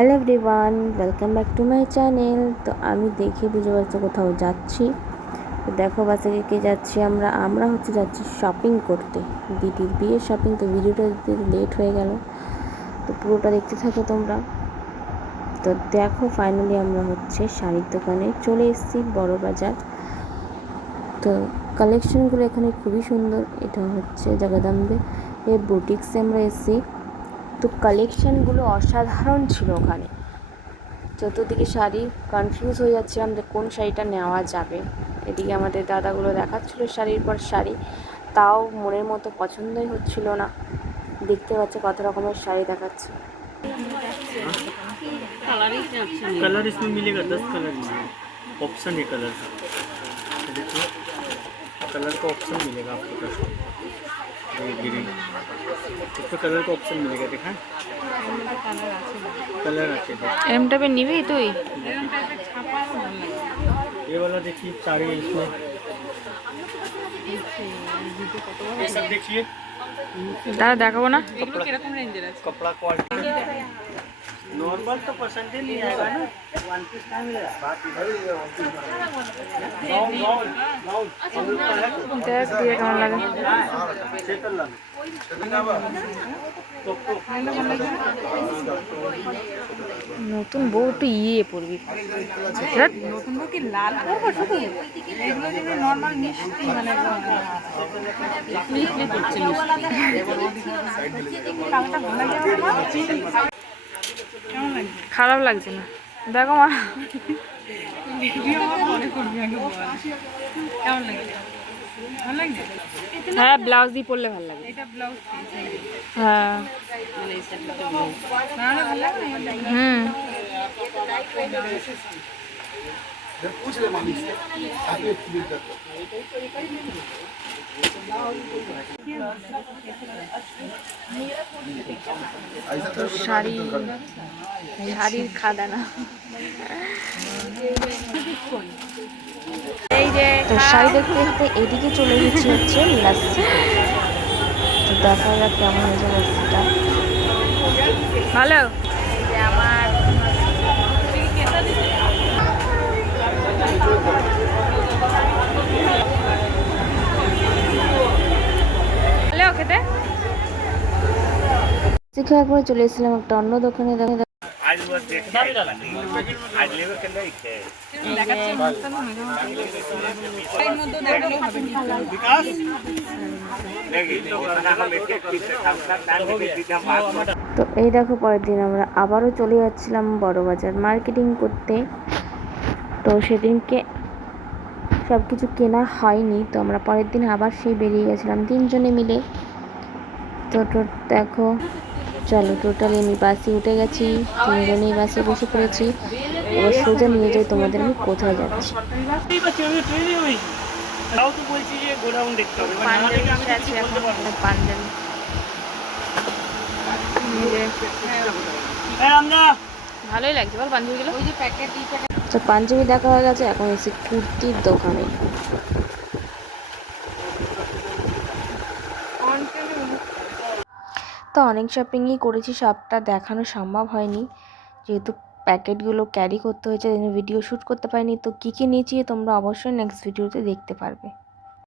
Hello everyone, welcome back to my channel. তো আমি দেখে বুঝে পাচ্ছি কোথাও যাচ্ছি। তো দেখো বাসে কে যাচ্ছি আমরা যাচ্ছি শপিং করতে, দিদির বিয়ের শপিং। তো ভিডিওটা লেট হয়ে গেল, তো পুরোটা দেখতে থাকো তোমরা। তো দেখো ফাইনালি আমরা শাড়ির দোকানে চলে এসেছি, বড় বাজার। তো কালেকশনগুলো এখানে খুবই সুন্দর। এটা জগদম্বে বুটিক্সে আমরা এসেছি। তো কালেকশানগুলো অসাধারণ ছিল ওখানে। চতুর্দিকে শাড়ি, কনফিউজ হয়ে যাচ্ছিলাম যে কোন শাড়িটা নেওয়া যাবে। এদিকে আমাদের দাদাগুলো দেখাচ্ছিলো শাড়ির পর শাড়ি, তাও মনের মতো পছন্দই হচ্ছিল না। দেখতে পাচ্ছে কত রকমের শাড়ি দেখাচ্ছে। कलर इसमें मिलेगा 10 कलर मिलेगा, ऑप्शन है कलर का। देखिए कलर का ऑप्शन मिलेगा आपको 10 ग्रीन, इसमें कलर का ऑप्शन मिलेगा। देखा कलर आते এরম টাইপের নিবি তুই? ये वाला देखिए साड़ी इसमें ये सब देखिए। দাদা দেখাবো না? कपड़ा क्वालिटी नॉर्मल तो पसंद ही नहीं आएगा ना, वन पीस नहीं मिलेगा। দেখ দিয়ে কেমন লাগে। নতুন বউ একটু পড়বি। নতুন বউ কি লাল করবো শুধু? এগুলো যেগুলো নর্মাল মিষ্টি মানে খারাপ লাগছে না? দেখো মা, কেমন লাগে? ভালো লাগছে? হ্যাঁ ব্লাউজ দিয়ে পরলে ভালো লাগে। এটা ব্লাউজ হ্যাঁ না ভালো লাগে। হুম। তো শাড়ির খাদানা। এই যে তো শাড়ি দেখতে দেখতে এদিকে চলে গেছি লাস্সি। তো দেখা যাক কেমন হয়েছে লাস্সিটা। ভালো আমার খেতে খাওয়ার পরে চলে এসেছিলাম একটা অন্য দোকানে। তো এই দেখো পরের দিন আমরা আবারও চলে যাচ্ছিলাম বড়বাজার মার্কেটিং করতে। তো সেদিনকে সব কিছু কেনা হয়নি, তো আমরা পরের দিন আবার বেরিয়ে গেছিলাম তিনজনে মিলে। তো দেখো চলো, টোটালি আমি বাসে উঠে গেছি, তিনজনেই বাসে বসে পড়েছি। এবার সোজা নিয়ে যাই তোমাদের আমি কোথায় যাচ্ছি। ভালোই লাগছে বল পাঞ্জাবিগুলো। তো পাঞ্জাবি দেখা হয়ে গেছে, এখন এসে কুর্তির দোকানে। তো অনেক শপিংই করেছি, সবটা দেখানো সম্ভব হয়নি যেহেতু প্যাকেটগুলো ক্যারি করতে হয়েছে, ভিডিও শ্যুট করতে পারিনি। তো কী কী নিয়েছি তোমরা অবশ্যই নেক্সট ভিডিওতে দেখতে পারবে।